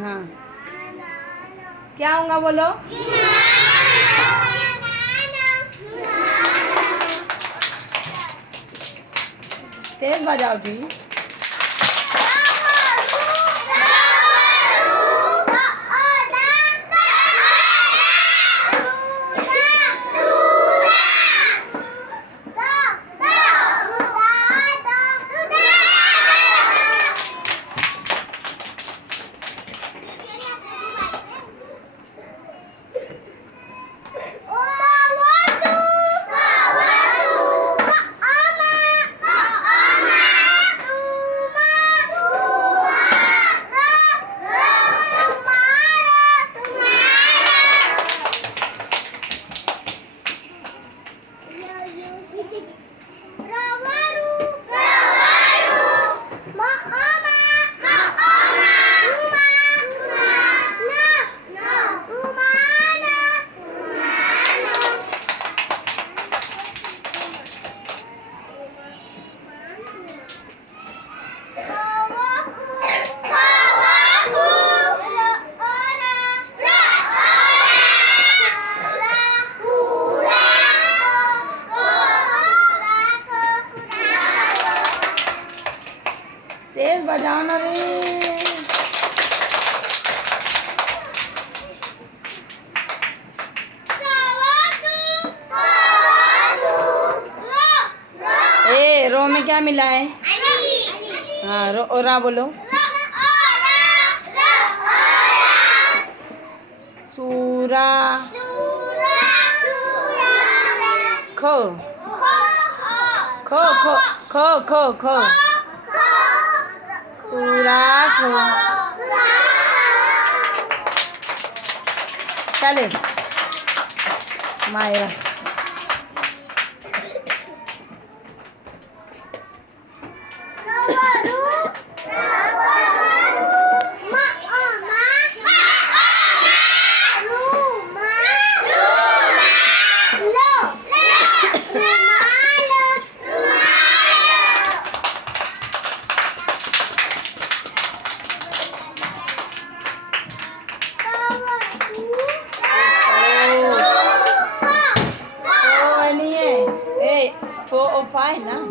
हाँ, क्या होगा बोलो। तेज बजाओ जी। तेज बजाओ ना रे। ए रो में क्या मिला है? हाँ, रो ओरा बोलो। सूरा खो खो खो खो खो खो सूरा खो। चले Myra. Four or five now.